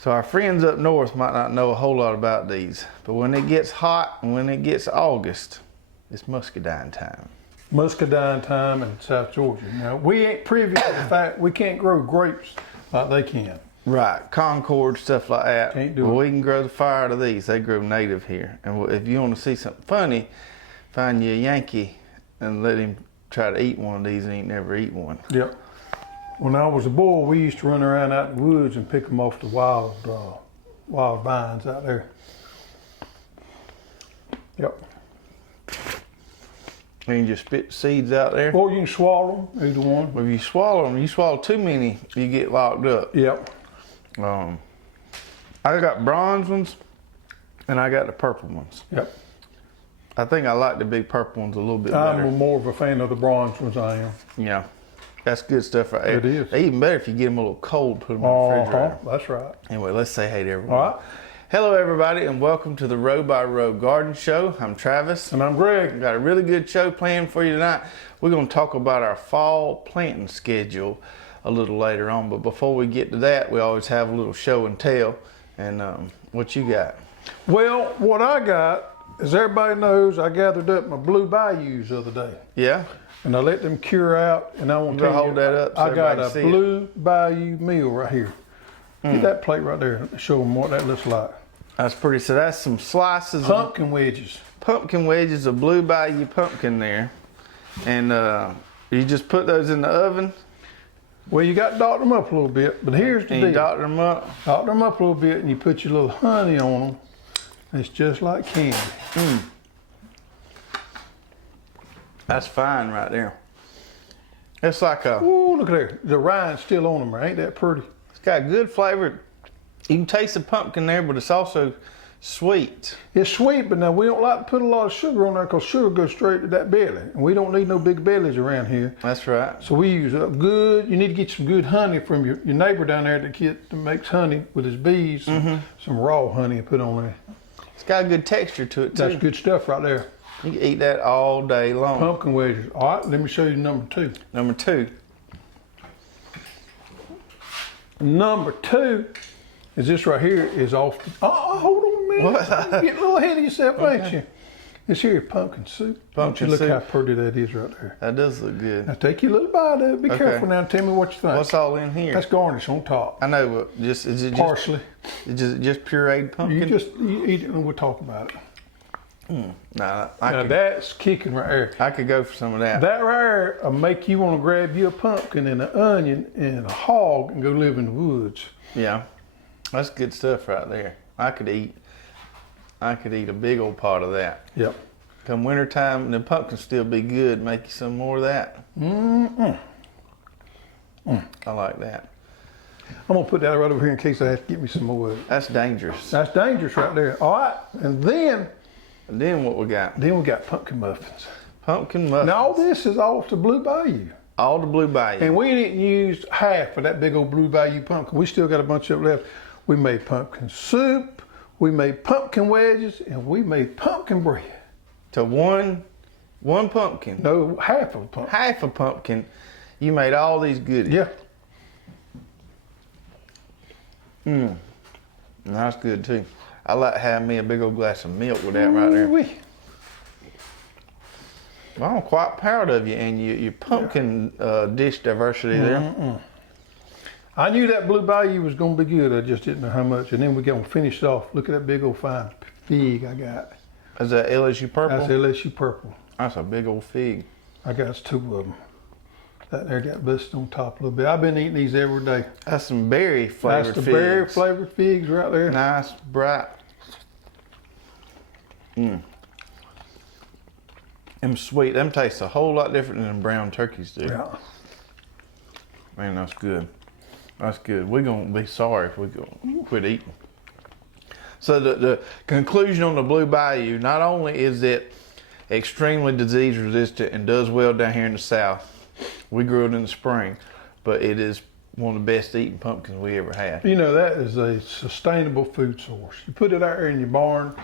So our friends up north might not know a whole lot about these, but when it gets hot and when it gets August, it's muscadine time. Muscadine time in South Georgia. Now, we ain't privy to the fact we can't grow grapes like they can. Right, Concord, stuff like that. Can't do well, it. we can grow the fire out of these. They grow native here. And if you want to see something funny, find you a Yankee and let him try to eat one of these and he ain't never eat one. Yep. When I was a boy, we used to run around out in the woods and pick them off the wild vines out there. Yep. And you just spit seeds out there. Or you can swallow them, either one. If you swallow them, you swallow too many, you get locked up. Yep. I got bronze ones and I got the purple ones. Yep. I think I like the big purple ones a little bit better. I'm more of a fan of the bronze ones, I am. Yeah. That's good stuff right there. It is. They're even better if you get them a little cold, put them in the refrigerator. That's right. Anyway, let's say hey to everyone. All right. Hello, everybody, and welcome to the Row by Row Garden Show. I'm Travis. And I'm Greg. We've got a really good show planned for you tonight. We're going to talk about our fall planting schedule a little later on. But before we get to that, we always have a little show and tell. And what you got? Well, what I got, as everybody knows, I gathered up my blue bayous the other day. Yeah? And I let them cure out, and I want to tell you, hold that up so I got everybody a can see blue bayou meal right here. Get that plate right there and show them what that looks like. That's pretty. So that's some slices Pumpkin wedges. Pumpkin wedges of blue bayou pumpkin there. And you just put those in the oven? Well, you got to dot them up a little bit, but here's the And deal. you dot them up? Dot them up a little bit, and you put your little honey on them. It's just like candy. That's fine right there. It's like a... Ooh, look at there. The rind's still on them. Ain't that pretty? It's got good flavor. You can taste the pumpkin there, but it's also sweet. It's sweet, but now we don't like to put a lot of sugar on there because sugar goes straight to that belly. And we don't need no big bellies around here. That's right. So we use up good, you need to get some good honey from your neighbor down there that makes honey with his bees, some raw honey and put on there. It's got a good texture to it, too. That's good stuff right there. You can eat that all day long. Pumpkin wedges. All right, let me show you number two. Number two. Number two is this right here is off the, hold on a minute. What? You're getting a little ahead of yourself, ain't you? This here is pumpkin soup. Pumpkin Look soup. how pretty that is right there. That does look good. Now take your little bite of it. Be careful now and tell me what you think. What's all in here? That's garnish on top. I know, but is it Parsley. just pureed pumpkin? You eat it and we'll talk about it. Nah, Now that's kicking right there. I could go for some of that. That right there will make you want to grab you a pumpkin and an onion and a hog and go live in the woods. Yeah, that's good stuff right there. I could eat a big old pot of that. Yep. Come wintertime, the pumpkin still be good. Make you some more of that. I like that. I'm gonna put that right over here in case I have to get me some more of it. That's dangerous. That's dangerous right there. All right, and then What we got? we got pumpkin muffins. Pumpkin muffins. Now all this is off the Blue Bayou. All the blue bayou. And we didn't use half of that big old Blue Bayou pumpkin. We still got a bunch of it left. We made pumpkin soup, we made pumpkin wedges, and we made pumpkin bread. To one pumpkin. No, half of a pumpkin. Half a pumpkin. You made all these goodies. Yeah. That's good too. I like having me a big old glass of milk with that right there. Ooh-wee. Well, I'm quite proud of you and your pumpkin dish diversity there. I knew that Blue Bayou was gonna be good. I just didn't know how much. And then we're gonna finish it off. Look at that big old fine fig I got. Is that LSU purple? That's LSU purple. That's a big old fig. I got two of them. That there got busted on top a little bit. I've been eating these every day. That's some berry flavored figs. That's the berry flavored figs right there. Nice, bright. Them sweet. Them taste a whole lot different than brown turkeys do. Yeah. Man, that's good. That's good. We're going to be sorry if we quit eating. So the conclusion on the Blue Bayou, not only is it extremely disease resistant and does well down here in the South, we grew it in the spring, but it is one of the best eating pumpkins we ever had. You know, that is a sustainable food source. You put it out there in your barn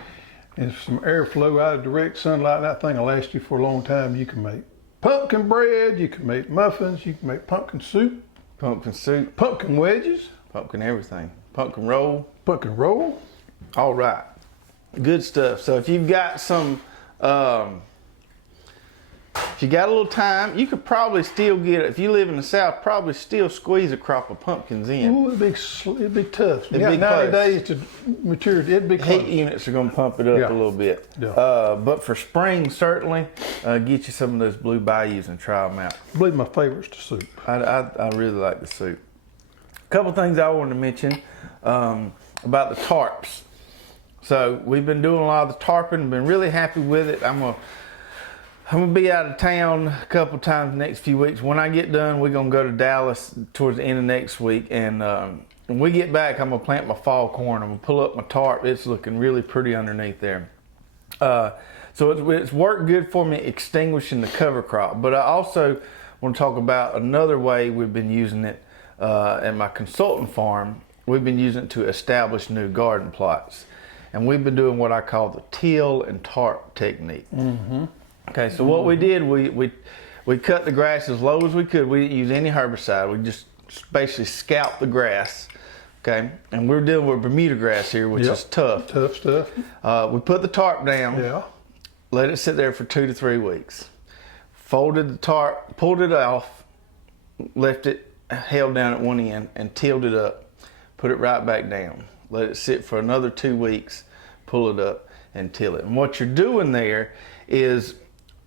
and some airflow out of direct sunlight, that thing will last you for a long time. You can make pumpkin bread, you can make muffins, you can make pumpkin soup. Pumpkin soup. Pumpkin wedges. Pumpkin everything. pumpkin roll. Pumpkin roll. All right, good stuff. So if you've got some, if you got a little time, you could probably still get, if you live in the South, probably still squeeze a crop of pumpkins in. Ooh, it'd be tough. It'd be 90 close. days to maturity. It'd be close. Heat units are going to pump it up Yeah. a little bit. Yeah. But for spring, certainly, get you some of those blue bayous and try them out. I believe my favorite's the soup. I really like the soup. A couple things I wanted to mention about the tarps. So we've been doing a lot of the tarping, been really happy with it. I'm gonna be out of town a couple times the next few weeks. When I get done, we're gonna go to Dallas towards the end of next week, and when we get back, I'm gonna plant my fall corn. I'm gonna pull up my tarp. It's looking really pretty underneath there. So it's worked good for me extinguishing the cover crop. But I also want to talk about another way we've been using it at my consultant farm. We've been using it to establish new garden plots, and we've been doing what I call the till and tarp technique. Mm-hmm. Okay, so what we did, we cut the grass as low as we could. We didn't use any herbicide. We just basically scalped the grass. Okay, and we're dealing with Bermuda grass here, which is tough. Tough stuff. We put the tarp down. Yeah. Let it sit there for 2 to 3 weeks. Folded the tarp, pulled it off, left it held down at one end, and tilled it up. Put it right back down. Let it sit for another 2 weeks. Pull it up and till it. And what you're doing there is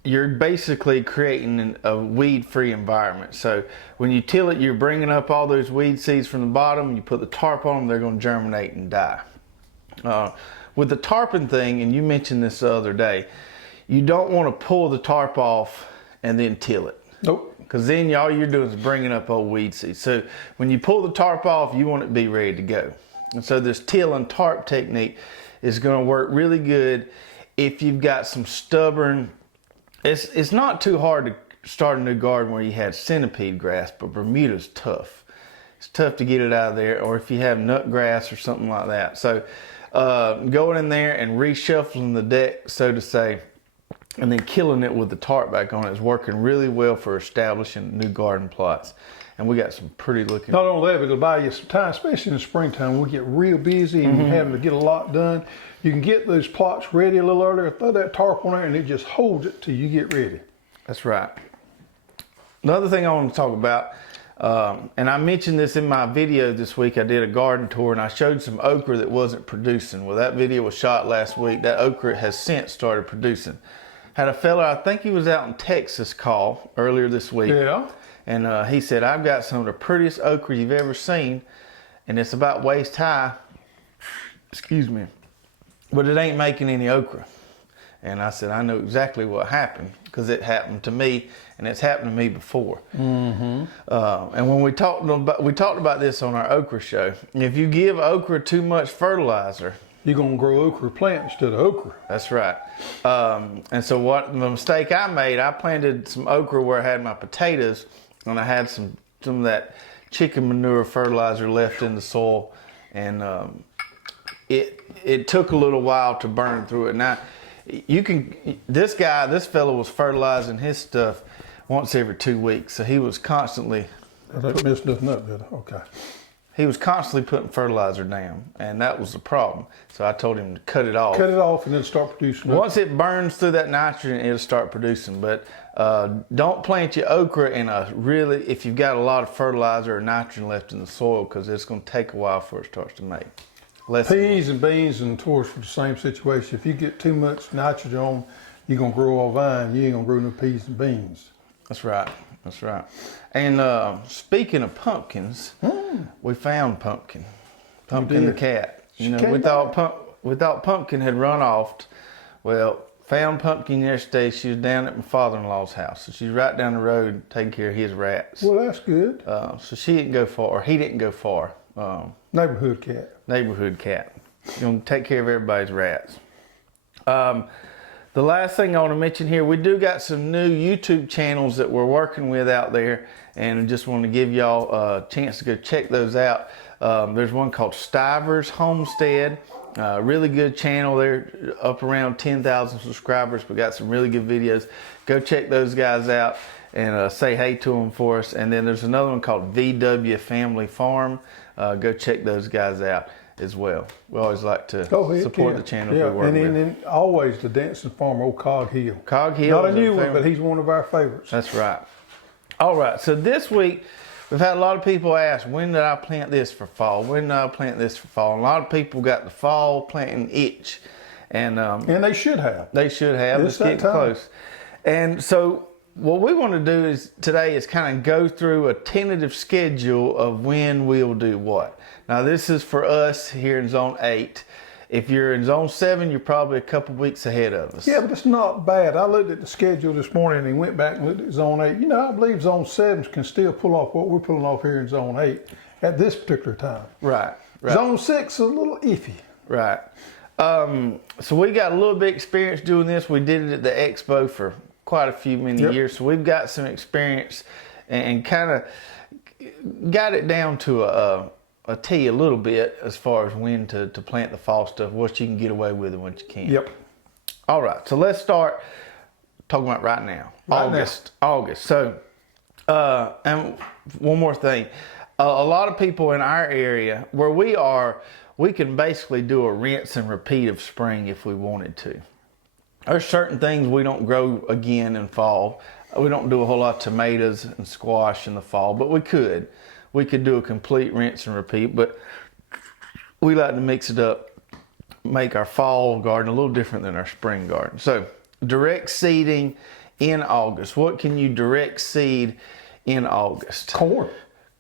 you're basically creating a weed-free environment. So when you till it, you're bringing up all those weed seeds from the bottom. You put the tarp on them, they're going to germinate and die. With the tarping thing, and you mentioned this the other day, you don't want to pull the tarp off and then till it. Nope. Because then all you're doing is bringing up old weed seeds. So when you pull the tarp off, you want it to be ready to go. And so this till and tarp technique is going to work really good if you've got some stubborn. It's not too hard to start a new garden where you had centipede grass, but Bermuda's tough. It's tough to get it out of there, or if you have nut grass or something like that. So going in there and reshuffling the deck, so to say, and then killing it with the tarp back on it is working really well for establishing new garden plots. And we got some pretty looking. Not only that, but it'll buy you some time, especially in the springtime. We get real busy and having to get a lot done. You can get those plots ready a little earlier, throw that tarp on there, and it just holds it till you get ready. That's right. Another thing I want to talk about, and I mentioned this in my video this week. I did a garden tour and I showed some okra that wasn't producing. Well, that video was shot last week. That okra has since started producing. Had a fella, I think he was out in Texas, call earlier this week. Yeah. And he said, I've got some of the prettiest okra you've ever seen, and it's about waist high. Excuse me. But it ain't making any okra. And I said, I know exactly what happened, because it happened to me, and it's happened to me before. Mm-hmm. And when we talked about this on our okra show, if you give okra too much fertilizer, You're going to grow okra plant instead of okra. that's right. And so the mistake I made, I planted some okra where I had my potatoes, and I had some of that chicken manure fertilizer left in the soil, and it took a little while to burn through it. Now, this fellow was fertilizing his stuff once every 2 weeks, so he was constantly. I didn't miss nothing up, did I? Okay. He was constantly putting fertilizer down, and that was the problem. So I told him to cut it off. Cut it off and then start producing. Once it burns through that nitrogen, it'll start producing. But don't plant your okra in if you've got a lot of fertilizer or nitrogen left in the soil, because it's going to take a while before it starts to make. Peas and beans and taurus for the same situation. If you get too much nitrogen on, you're going to grow all vine. You ain't going to grow no peas and beans. That's right. That's right. And speaking of pumpkins, we found Pumpkin the cat. We thought Pumpkin had run off. Well, found Pumpkin yesterday. She was down at my father-in-law's house. So she's right down the road taking care of his rats. Well, that's good. So she didn't go far, or he didn't go far. Neighborhood cat. Neighborhood cat. You're going to take care of everybody's rats. The last thing I want to mention here, we do got some new YouTube channels that we're working with out there, and I just want to give y'all a chance to go check those out. There's one called Stiver's Homestead. Really good channel. They're up around 10,000 subscribers. We got some really good videos. Go check those guys out and say hey to them for us. And then there's another one called VW Family Farm. go check those guys out as well. We always like to heck support yeah. the channels Yeah, we work and with. then always the dancing farmer, old Cog Hill. Cog Hill. Not a new one, but he's one of our favorites. That's right. All right, so this week we've had a lot of people ask, when did I plant this for fall? When did I plant this for fall? And a lot of people got the fall planting itch. And they should have. They should have. It's getting close. And so what we want to do today is kind of go through a tentative schedule of when we'll do what. Now this is for us here in Zone 8. If you're in Zone 7, you're probably a couple weeks ahead of us. Yeah, but it's not bad. I looked at the schedule this morning and went back and looked at Zone 8. You know, I believe Zone 7 can still pull off what we're pulling off here in Zone 8 at this particular time. Right. Zone 6 is a little iffy. Right. So we got a little bit of experience doing this. We did it at the expo for quite a few many years. So we've got some experience and kind of got it down to a T a little bit as far as when to plant the fall stuff, what you can get away with and what you can't. Yep. All right, so let's start talking about right now. August. So, and one more thing. A lot of people in our area where we are, we can basically do a rinse and repeat of spring if we wanted to. There's certain things we don't grow again in fall. We don't do a whole lot of tomatoes and squash in the fall, but we could. We could do a complete rinse and repeat, but we like to mix it up, make our fall garden a little different than our spring garden. So direct seeding in August. What can you direct seed in August?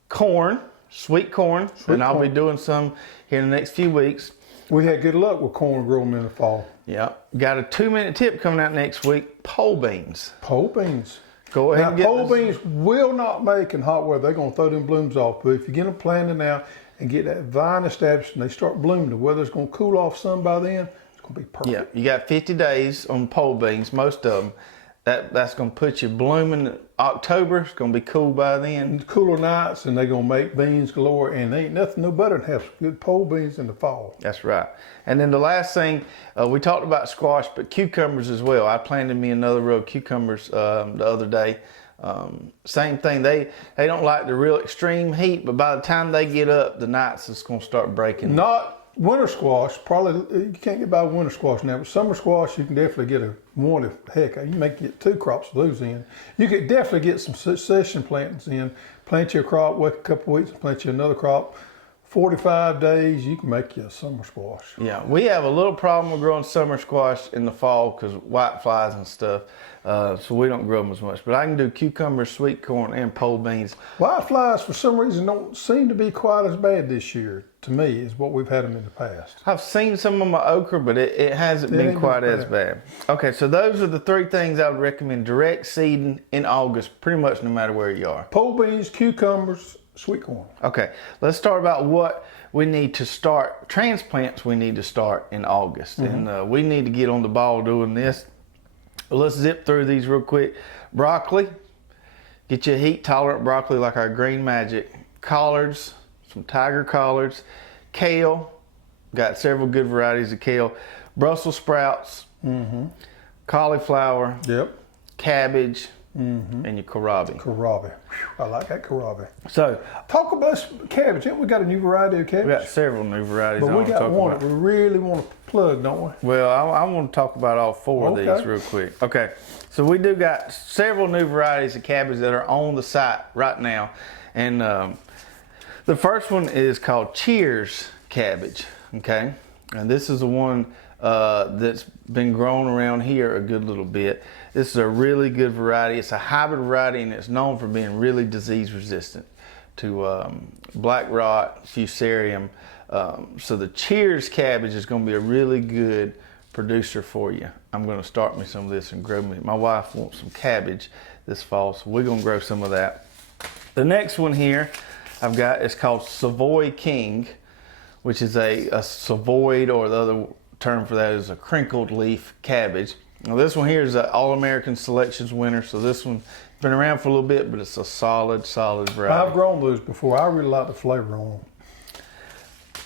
Corn, sweet corn, and I'll be doing some here in the next few weeks. We had good luck with corn growing in the fall. Yeah, got a 2-minute tip coming out next week, pole beans. Pole beans. Go ahead and get pole beans will not make in hot weather. They're going to throw them blooms off. But if you get them planted now and get that vine established and they start blooming, the weather's going to cool off some by then. It's going to be perfect. Yeah, you got 50 days on pole beans, most of them. That's going to put you blooming October. It's going to be cool by then. And cooler nights, and they're going to make beans galore. And there ain't nothing no better than have some good pole beans in the fall. That's right. And then the last thing, we talked about squash, but cucumbers as well. I planted me another row of cucumbers the other day. Same thing. They don't like the real extreme heat, but by the time they get up, the nights it's going to start breaking. Not winter squash. Probably you can't get by winter squash now, but summer squash you can definitely get one. Heck, you may get 2 crops of those in. You could definitely get some succession plantings in. Plant your crop, wait a couple of weeks, and plant you another crop. 45 days, you can make you a summer squash. Yeah, we have a little problem with growing summer squash in the fall because white flies and stuff. So we don't grow them as much. But I can do cucumbers, sweet corn, and pole beans. White flies, for some reason, don't seem to be quite as bad this year, to me, as what we've had them in the past. I've seen some of my okra, but it hasn't been quite as bad. Okay, so those are the 3 things I would recommend direct seeding in August, pretty much no matter where you are. Pole beans, cucumbers, sweet corn. Okay, let's start about what we need to start, transplants we need to start in August. And we need to get on the ball doing this. Let's zip through these real quick. Broccoli, get you a heat tolerant broccoli like our Green Magic. Collards, some tiger collards. Kale, got several good varieties of kale. Brussels sprouts, cauliflower, cabbage, and your kohlrabi. Kohlrabi. I like that kohlrabi. So, talk about cabbage. Ain't we got a new variety of cabbage? We got several new varieties. But we got one that we really want to plug, don't we? Well, I want to talk about all 4 of these real quick. Okay, so we do got several new varieties of cabbage that are on the site right now. And the first one is called Cheers Cabbage, okay? And this is the one that's been grown around here a good little bit. This is a really good variety. It's a hybrid variety and it's known for being really disease resistant to black rot, fusarium. So the Cheers cabbage is going to be a really good producer for you. I'm going to start me some of this and grow me. My wife wants some cabbage this fall, so we're going to grow some of that. The next one here I've got is called Savoy King, which is a savoyed, or the other term for that is a crinkled leaf cabbage. Now this one here is an All-American Selections winner, so this one's been around for a little bit, but it's a solid variety. I've grown those before. I really like the flavor on them.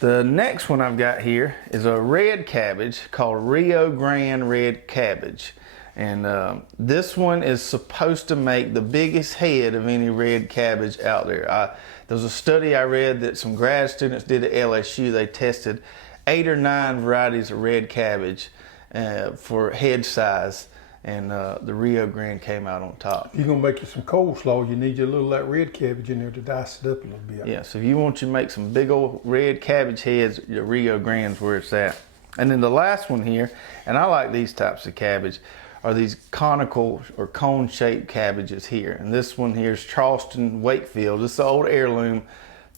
The next one I've got here is a red cabbage called Rio Grande Red Cabbage. And this one is supposed to make the biggest head of any red cabbage out there. There was a study I read that some grad students did at LSU. They tested 8 or 9 varieties of red cabbage for head size, and the Rio Grande came out on top. If you're gonna make you some coleslaw, you need your little that red cabbage in there to dice it up a little bit. Yeah, so if you want to make some big old red cabbage heads, the Rio Grande's where it's at. And then the last one here, and I like these types of cabbage, are these conical or cone-shaped cabbages here. And this one here is Charleston Wakefield. This is the old heirloom,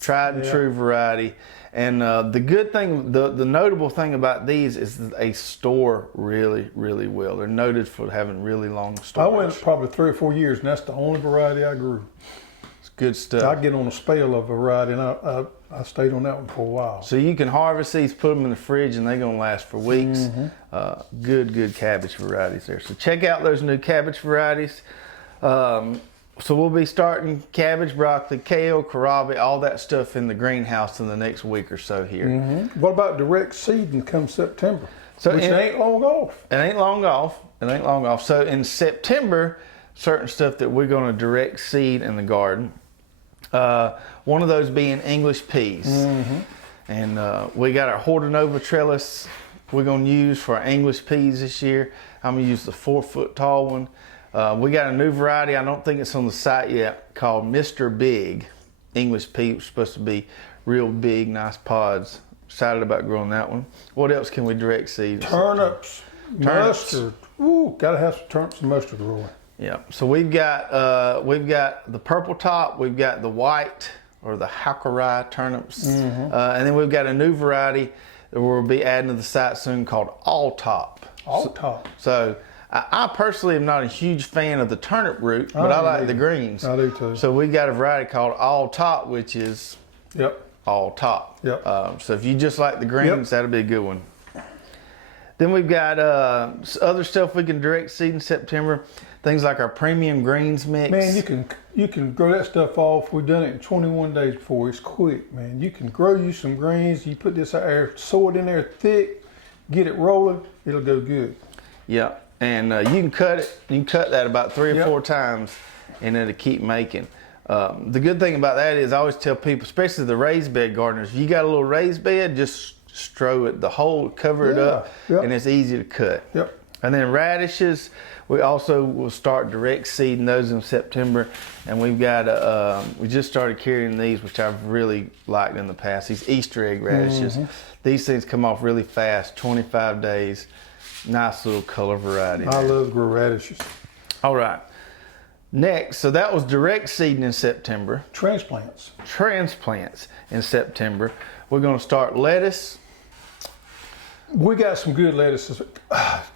tried and true variety. And the good thing, the notable thing about these is that they store really, really well. They're noted for having really long storage. I went probably 3 or 4 years, and that's the only variety I grew. It's good stuff. I get on a spell of variety, and I stayed on that one for a while. So you can harvest these, put them in the fridge, and they're gonna last for weeks. Good cabbage varieties there. So check out those new cabbage varieties. So we'll be starting cabbage, broccoli, kale, kohlrabi, all that stuff in the greenhouse in the next week or so here. What about direct seeding come September? So Which ain't long off. It ain't long off. It ain't long off. So in September, certain stuff that we're gonna direct seed in the garden. One of those being English peas. And we got our Hortonova trellis we're gonna use for our English peas this year. I'm gonna use the 4-foot tall one. We got a new variety, I don't think it's on the site yet, called Mr. Big. English pea. It's supposed to be real big, nice pods. Excited about growing that one. What else can we direct seed? Turnips, mustard. Ooh, gotta have some turnips and mustard growing. Yeah, so we've got the purple top, we've got the white or the Hakurai turnips, and then we've got a new variety that we'll be adding to the site soon called All Top. All Top. So I personally am not a huge fan of the turnip root, but I like the greens. I do too. So we got a variety called All Top, which is all top. So if you just like the greens, that'll be a good one. Then we've got other stuff we can direct seed in September. Things like our premium greens mix. Man, you can grow that stuff off. We've done it in 21 days before. It's quick, man. You can grow you some greens. You put this out there, sow it in there thick, get it rolling. It'll go good. Yeah, and you can cut it. You can cut that about 3 or 4 times, and it'll keep making. The good thing about that is I always tell people, especially the raised bed gardeners, if you got a little raised bed, just strow it the whole, cover it up, and it's easy to cut. And then radishes, we also will start direct seeding those in September, and we've got we just started carrying these, which I've really liked in the past. These Easter egg radishes, these things come off really fast, 25 days. Nice little color variety. I love grow radishes. All right. Next, so that was direct seeding in September. Transplants in September. We're going to start lettuce. We got some good lettuces.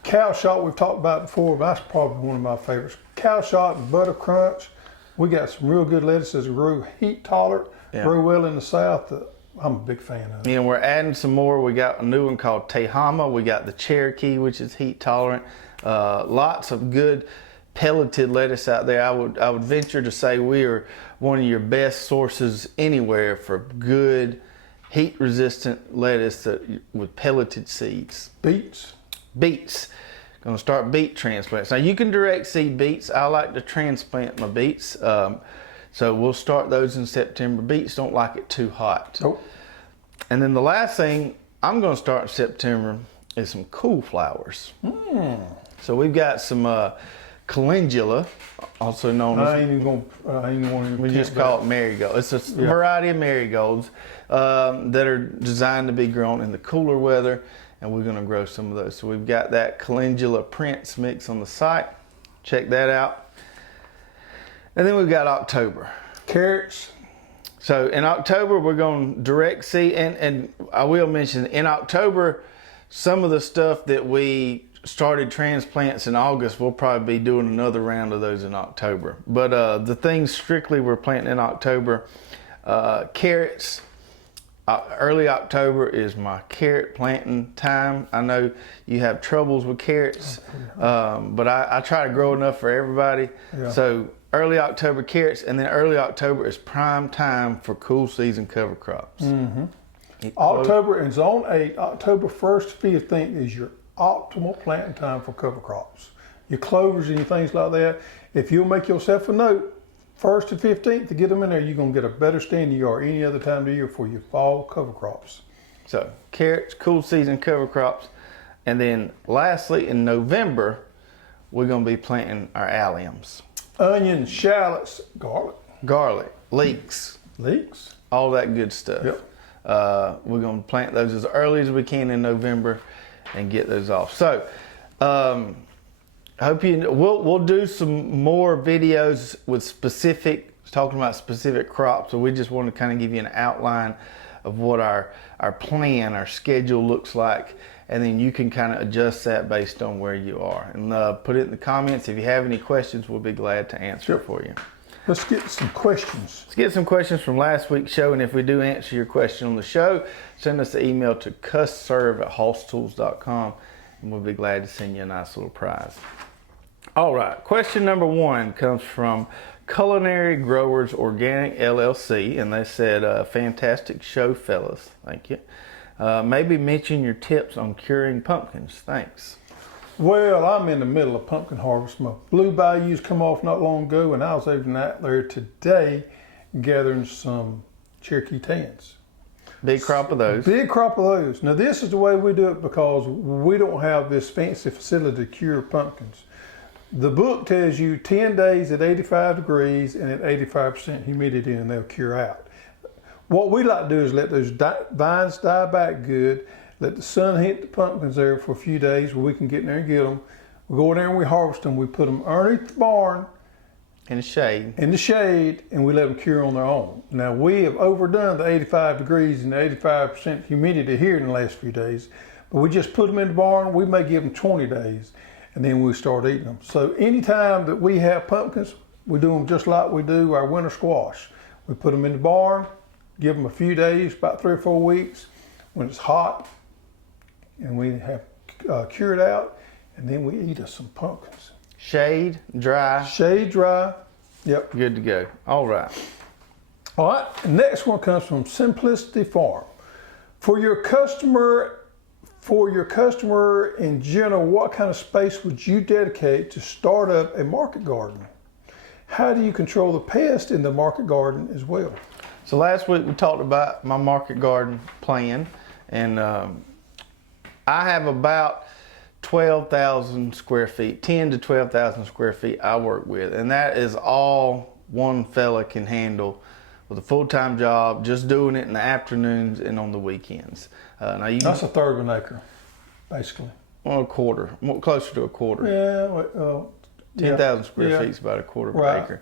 Cow shot we've talked about before, but that's probably one of my favorites. Cow shot and butter crunch. We got some real good lettuces that grow heat tolerant, grow well in the south. I'm a big fan of it. And we're adding some more. We got a new one called Tehama. We got the Cherokee, which is heat tolerant. Lots of good pelleted lettuce out there. I would venture to say we are one of your best sources anywhere for good heat resistant lettuce with pelleted seeds. Beets. Going to start beet transplants. Now you can direct seed beets. I like to transplant my beets. So we'll start those in September. Beets don't like it too hot. And then the last thing I'm going to start in September is some cool flowers. So we've got some calendula, also known as, we just call it marigold. It's a variety of marigolds that are designed to be grown in the cooler weather, and we're going to grow some of those. So we've got that calendula Prince mix on the site. Check that out. And then we've got October. Carrots. So in October, we're going to direct seed, and I will mention in October, some of the stuff that we started transplants in August, we'll probably be doing another round of those in October. But the things strictly we're planting in October, carrots. Early October is my carrot planting time. I know you have troubles with carrots, but I try to grow enough for everybody. So early October carrots, and then early October is prime time for cool season cover crops. October in Zone 8, October 1st to 15th is your optimal planting time for cover crops. your clovers and your things like that. If you'll make yourself a note, 1st to 15th to get them in there, you're gonna get a better stand than you are any other time of the year for your fall cover crops. So carrots, cool season cover crops. And then lastly, in November, we're gonna be planting our alliums. Onions, shallots, Garlic, leeks, all that good stuff. Yep. We're gonna plant those as early as we can in November and get those off. So, I hope we'll do some more videos with talking about specific crops. So we just want to kind of give you an outline of what our plan, our schedule looks like, and then you can kind of adjust that based on where you are. And put it in the comments. If you have any questions, we'll be glad to answer for you. Let's get some questions. Let's get some questions from last week's show, and if we do answer your question on the show, send us an email to cusserve@hosstools.com, and we'll be glad to send you a nice little prize. All right, question number 1 comes from Culinary Growers Organic LLC, and they said, fantastic show, fellas. Thank you. Maybe mention your tips on curing pumpkins. Thanks. Well, I'm in the middle of pumpkin harvest. My blue bayous come off not long ago, and I was even out there today gathering some Cherokee tans. Big crop of those. Big crop of those. Now, this is the way we do it because we don't have this fancy facility to cure pumpkins. The book tells you 10 days at 85 degrees and at 85% humidity, and they'll cure out. What we like to do is let those vines die back good, let the sun hit the pumpkins there for a few days where we can get in there and get them. We go in there and we harvest them. We put them underneath the barn. In the shade. In the shade, and we let them cure on their own. Now, we have overdone the 85 degrees and the 85% humidity here in the last few days, but we just put them in the barn. We may give them 20 days, and then we start eating them. So anytime that we have pumpkins, we do them just like we do our winter squash. We put them in the barn, give them a few days, about 3 or 4 weeks, when it's hot, and we have cured out, and then we eat us some pumpkins. Shade, dry. Shade, dry. Yep. Good to go. All right. All right. The next one comes from Simplicity Farm. For your customer in general, what kind of space would you dedicate to start up a market garden? How do you control the pest in the market garden as well? So last week we talked about my market garden plan, and I have about 12,000 square feet, 10 to 12,000 square feet I work with, and that is all one fella can handle with a full-time job, just doing it in the afternoons and on the weekends. That's a third of an acre, basically. Well, a quarter, closer to a quarter. Yeah, 10,000 square feet is about a quarter of an Right. acre.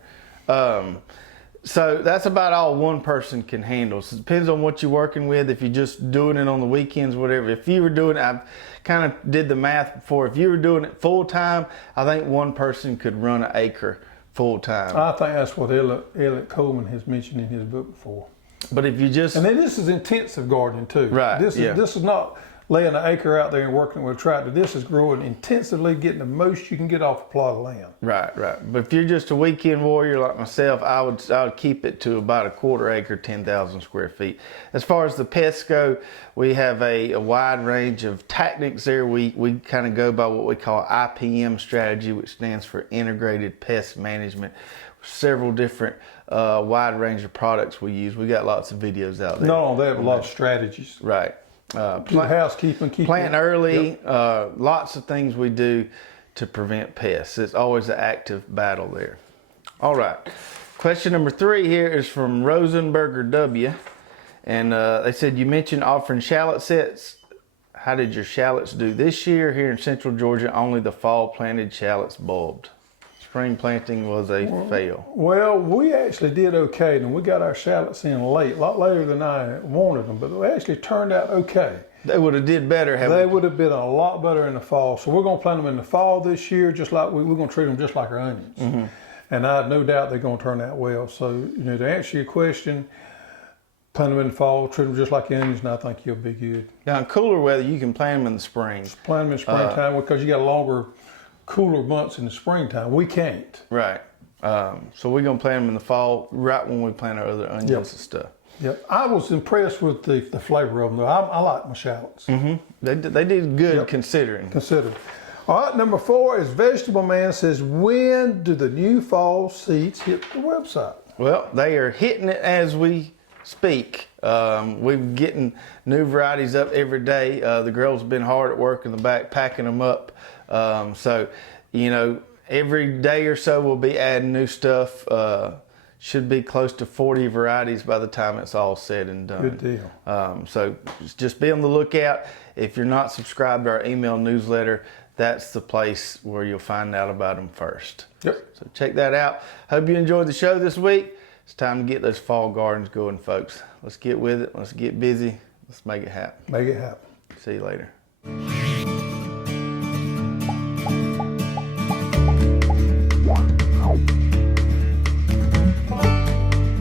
So that's about all one person can handle. So it depends on what you're working with. If you're just doing it on the weekends, whatever. If you were doing it, I've kind of did the math before. If you were doing it full time, I think one person could run an acre full time. I think that's what Elliot Coleman has mentioned in his book before. But if you just... And then this is intensive gardening too. Right, This is not laying an acre out there and working with a tractor. This is growing intensively, getting the most you can get off a plot of land. Right. But if you're just a weekend warrior like myself, I would keep it to about a quarter acre, 10,000 square feet. As far as the pests go, we have a wide range of tactics there. We kind of go by what we call IPM strategy, which stands for Integrated Pest Management. Several different wide range of products we use. We got lots of videos out there. No, they have a lot of strategies. Right. Housekeeping, plant early, lots of things we do to prevent pests. It's always an active battle there. All right. Question number 3 here is from Rosenberger W. And they said, you mentioned offering shallot sets. How did your shallots do this year? Here in Central Georgia, only the fall planted shallots bulbed. Spring planting was a fail. Well, we actually did okay, and we got our shallots in late, a lot later than I wanted them, but they actually turned out okay. They would have did better. They would have been a lot better in the fall. So we're going to plant them in the fall this year, just like we're going to treat them just like our onions. Mm-hmm. And I have no doubt they're going to turn out well. So, to answer your question, plant them in the fall, treat them just like onions, and I think you'll be good. Now, in cooler weather, you can plant them in the spring. Plant them in springtime because you got longer, cooler months in the springtime. We can't. Right. So we're going to plant them in the fall, right when we plant our other onions and stuff. Yep. I was impressed with the flavor of them, though. I like my shallots. Mm-hmm. They did good considering. Considered. All right, number 4 is Vegetable Man says, when do the new fall seeds hit the website? Well, they are hitting it as we speak. We're getting new varieties up every day. The girls have been hard at work in the back packing them up. So, you know, every day or so we'll be adding new stuff. Should be close to 40 varieties by the time it's all said and done. Good deal. So just be on the lookout. If you're not subscribed to our email newsletter, that's the place where you'll find out about them first. Yep. So check that out. Hope you enjoyed the show this week. It's time to get those fall gardens going, folks. Let's get with it. Let's get busy. Let's make it happen. Make it happen. See you later.